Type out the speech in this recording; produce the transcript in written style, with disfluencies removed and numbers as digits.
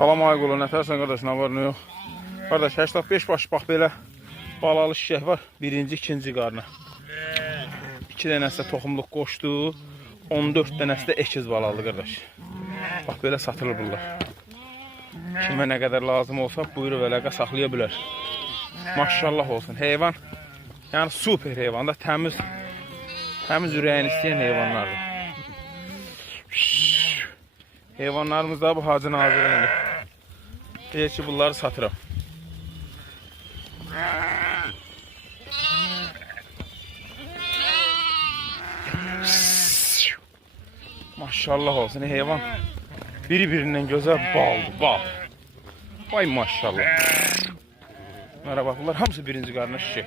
Salam Aygulu, nətərsən qardaş, nə var, nə yox? Qardaş, 85 baş, bax belə balalı şişək var, birinci, ikinci qarnı. 2 dənəsi toxumluq qoşdu, 14 dənəsi də ekiz balalı qardaş. Bax belə satılır bunlar. Kimə nə qədər lazım olsa buyurub əlaqə saxlaya bilər. Maşallah olsun, heyvan, yəni super heyvan da, təmiz ürəyin istəyən heyvanlardır. Heyvanlarımız da bu Hacı Nazirində. Deyir ki, bunları satıram. Maşallah olsun, heyvan biri-birindən gözəl baldır, bal. Vay maşallah. Merhaba, bunlar hamısı birinci qarnı şişək.